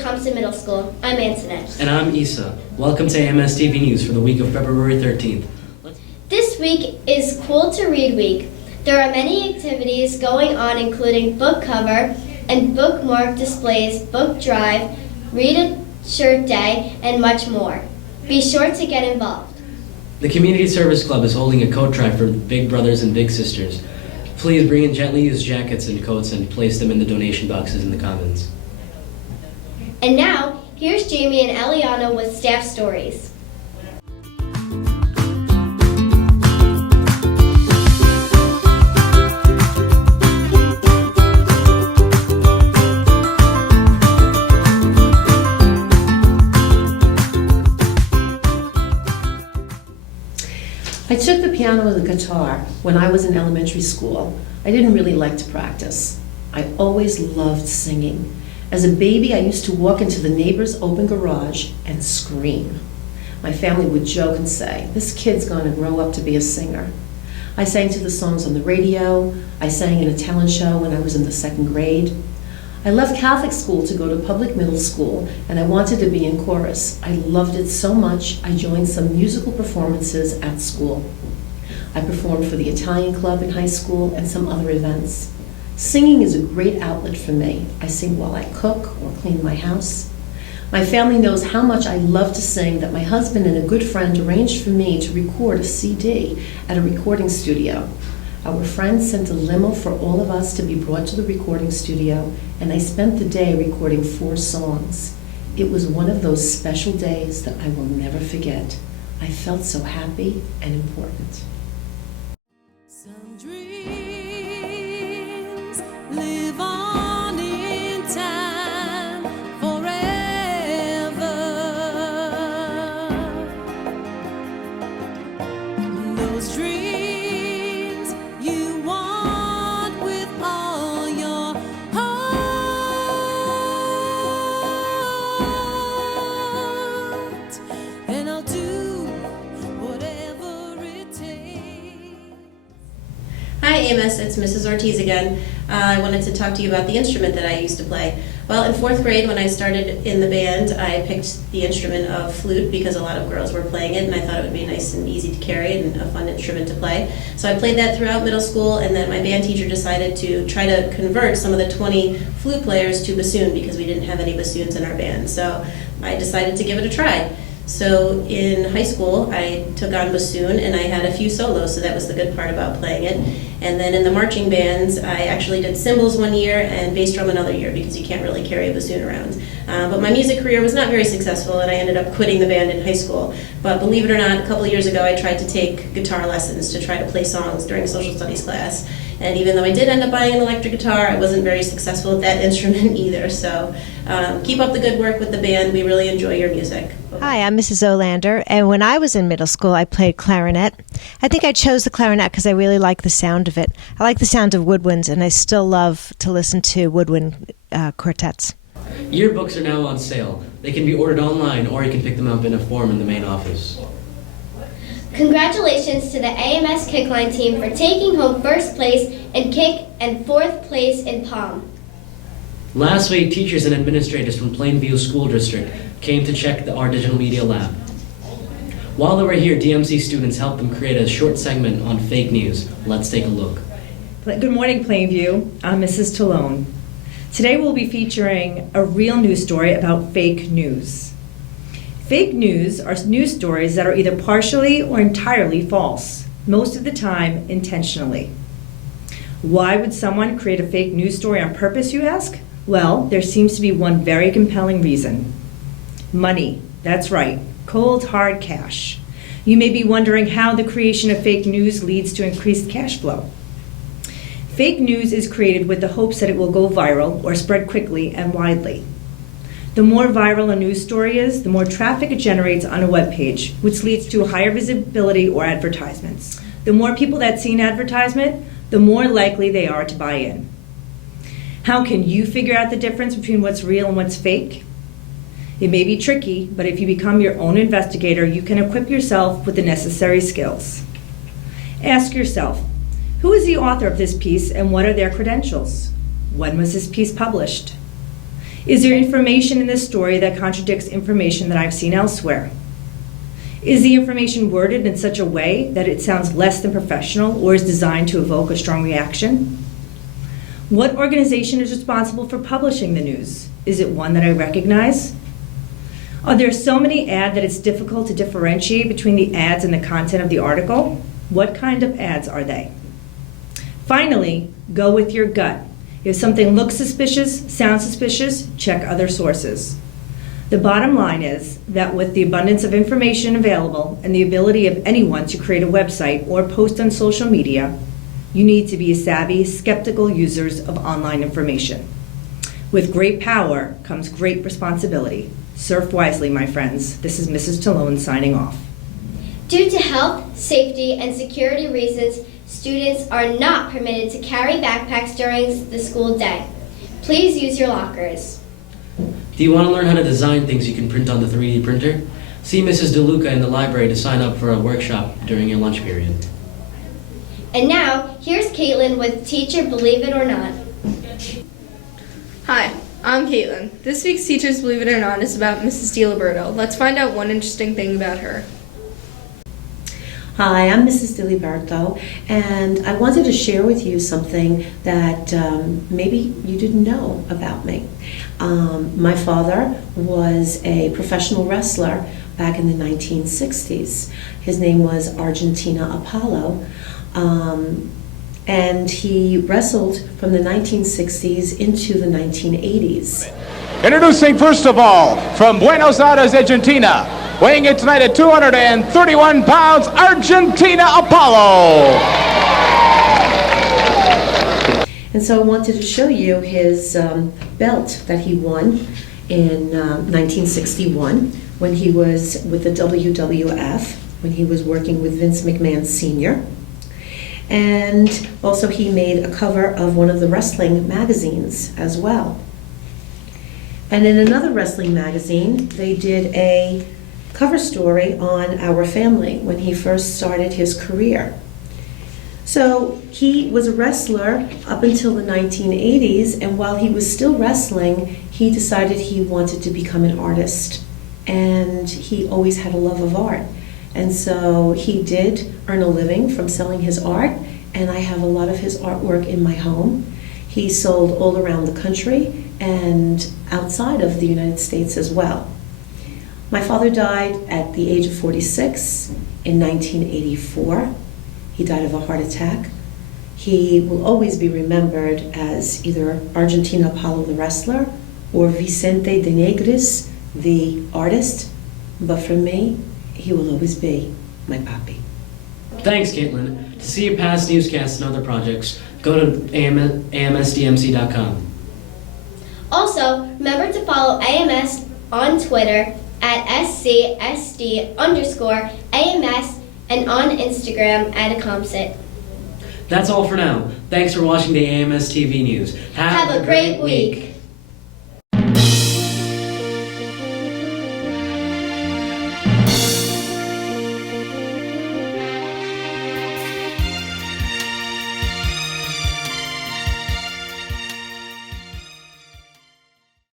Compton Middle School. I'm Antoinette. And I'm Issa. Welcome to Ams Tv News for the week of February 13th. This week is Cool to Read Week. There are many activities going on, including book cover and bookmark displays, book drive, read a shirt day, and much more. Be sure to get involved. The Community Service Club is holding a coat drive for big brothers and big sisters. Please bring in gently used jackets and coats and place them in the donation boxes in the Commons. And now, here's Jamie and Eliana with staff stories. I took the piano and the guitar when I was in elementary school. I didn't really like to practice. I always loved singing. As a baby, I used to walk into the neighbor's open garage and scream. My family would joke and say, "This kid's going to grow up to be a singer." I sang to the songs on the radio. I sang in a talent show when I was in the 2nd grade. I left Catholic school to go to public middle school, and I wanted to be in chorus. I loved it so much, I joined some musical performances at school. I performed for the Italian club in high school and some other events. Singing is a great outlet for me. I sing while I cook or clean my house. My family knows how much I love to sing that my husband and a good friend arranged for me to record a CD at a recording studio. Our friends sent a limo for all of us to be brought to the recording studio, and I spent the day recording 4 songs. It was one of those special days that I will never forget. I felt so happy and important. Some dreams live on in time forever. Those dreams you want with all your heart, and I'll do whatever it takes. Hi Amos, it's Mrs. Ortiz again. I wanted to talk to you about the instrument that I used to play. Well, in 4th grade when I started in the band, I picked the instrument of flute because a lot of girls were playing it and I thought it would be nice and easy to carry and a fun instrument to play. So I played that throughout middle school, and then my band teacher decided to try to convert some of the 20 flute players to bassoon because we didn't have any bassoons in our band. So I decided to give it a try. So in high school, I took on bassoon and I had a few solos, so that was the good part about playing it. And then in the marching bands, I actually did cymbals one year and bass drum another year because you can't really carry a bassoon around. But my music career was not very successful and I ended up quitting the band in high school. But believe it or not, a couple of years ago, I tried to take guitar lessons to try to play songs during social studies class. And even though I did end up buying an electric guitar, I wasn't very successful at that instrument either. So keep up the good work with the band. We really enjoy your music. Hi, I'm Mrs. Olander, and when I was in middle school, I played clarinet. I think I chose the clarinet because I really like the sound of it. I like the sound of woodwinds, and I still love to listen to woodwind quartets. Yearbooks are now on sale. They can be ordered online, or you can pick them up in a form in the main office. Congratulations to the AMS Kickline team for taking home 1st place in kick and 4th place in palm. Last week, teachers and administrators from Plainview School District came to check our digital media lab. While they were here, DMC students helped them create a short segment on fake news. Let's take a look. Good morning, Plainview. I'm Mrs. Talone. Today we'll be featuring a real news story about fake news. Fake news are news stories that are either partially or entirely false, most of the time intentionally. Why would someone create a fake news story on purpose, you ask? Well, there seems to be one very compelling reason. Money. That's right. Cold, hard cash. You may be wondering how the creation of fake news leads to increased cash flow. Fake news is created with the hopes that it will go viral or spread quickly and widely. The more viral a news story is, the more traffic it generates on a web page, which leads to higher visibility or advertisements. The more people that see an advertisement, the more likely they are to buy in. How can you figure out the difference between what's real and what's fake? It may be tricky, but if you become your own investigator, you can equip yourself with the necessary skills. Ask yourself, who is the author of this piece and what are their credentials? When was this piece published? Is there information in this story that contradicts information that I've seen elsewhere? Is the information worded in such a way that it sounds less than professional or is designed to evoke a strong reaction? What organization is responsible for publishing the news? Is it one that I recognize? Are there so many ads that it's difficult to differentiate between the ads and the content of the article? What kind of ads are they? Finally, go with your gut. If something looks suspicious, sounds suspicious, check other sources. The bottom line is that with the abundance of information available and the ability of anyone to create a website or post on social media, you need to be savvy, skeptical users of online information. With great power comes great responsibility. Surf wisely, my friends. This is Mrs. Talone signing off. Due to health, safety, and security reasons, students are not permitted to carry backpacks during the school day. Please use your lockers. Do you want to learn how to design things you can print on the 3D printer? See Mrs. DeLuca in the library to sign up for a workshop during your lunch period. And now, here's Caitlin with Teacher Believe It or Not. Hi, I'm Caitlin. This week's Teachers Believe It or Not is about Mrs. DiLiberto. Let's find out one interesting thing about her. Hi, I'm Mrs. DiLiberto, and I wanted to share with you something that maybe you didn't know about me. My father was a professional wrestler back in the 1960s. His name was Argentina Apollo, and he wrestled from the 1960s into the 1980s. Introducing first of all, from Buenos Aires, Argentina, weighing in tonight at 231 pounds, Argentina Apollo. And so I wanted to show you his belt that he won in 1961 when he was with the WWF, when he was working with Vince McMahon Sr. And also he made a cover of one of the wrestling magazines as well. And in another wrestling magazine, they did a cover story on our family when he first started his career. So he was a wrestler up until the 1980s, and while he was still wrestling, he decided he wanted to become an artist. And he always had a love of art. And so he did earn a living from selling his art, and I have a lot of his artwork in my home. He sold all around the country and outside of the United States as well. My father died at the age of 46 in 1984. He died of a heart attack. He will always be remembered as either Argentina Apollo the wrestler or Vicente de Negris the artist, but for me, he will always be my papi. Thanks, Caitlin. To see your past newscasts and other projects, go to amsdmc.com. Also, remember to follow AMS on Twitter at SCSD_AMS and on Instagram at Acomsit. That's all for now. Thanks for watching the AMS TV news. Have a great week.